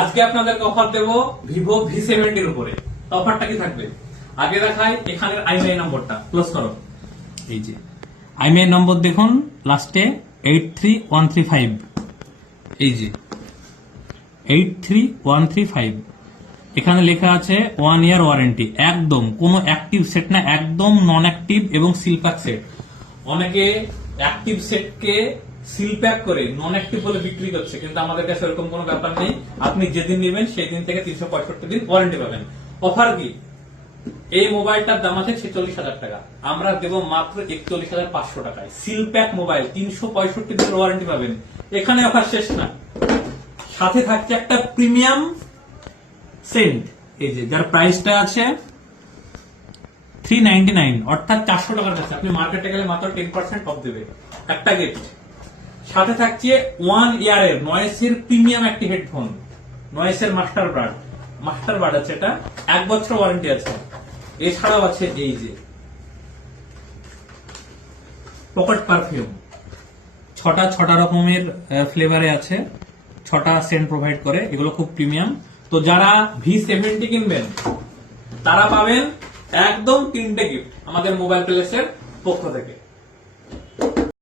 আজকে আপনাদেরকে অফার দেব Vivo V70 এর উপরে। তো অফারটা কি থাকবে আগে দেখাই। এখানের আইএমআই নম্বরটা ক্লোজ করো। এই যে আইএমআই নম্বর দেখুন, লাস্টে 83135। এই যে 83135, এখানে লেখা আছে 1 ইয়ার ওয়ারেন্টি। একদম কোনো অ্যাক্টিভ সেট না, একদম নন অ্যাক্টিভ এবং সিল প্যাক সেট। অনেকে অ্যাক্টিভ সেটকে সিল প্যাক করে নন অ্যাক্টিভ বলে বিক্রি করছে, কিন্তু আমাদের কাছে এরকম কোনো ব্যাপার নেই। আপনি যেদিন নেবেন সেই দিন থেকে 365 দিন ওয়ারেন্টি পাবেন। অফার কি? এই মোবাইলটার দাম আছে 46,000 টাকা, আমরা দেব মাত্র 41,500 টাকায়। সিল প্যাক মোবাইল, 365 দিনের ওয়ারেন্টি পাবেন। এখানে অফার শেষ না, সাথে থাকছে একটা প্রিমিয়াম সেন্ট, এই যে যার প্রাইসটা আছে 399, অর্থাৎ 400 টাকার কাছে। আপনি মার্কেটে গেলে মাত্র 10% অফ দেবে। একটা গিফট সাথে থাকছে 1 ইয়ারের নয়েসের প্রিমিয়াম একটি হেডফোন, নয়েসের মাস্টার বার্ড আছে, এটা 1 বছর ওয়ারেন্টি আছে। এছাড়াও আছে এই যে পকেট পারফিউম, 6টা রকমের ফ্লেভারে আছে, 6টা সেন্ট প্রোভাইড করে, এগুলো খুব প্রিমিয়াম। তো যারা V70 কিনবেন তারা পাবেন একদম 3টে গিফট আমাদের মোবাইল প্যালেসের পক্ষ থেকে।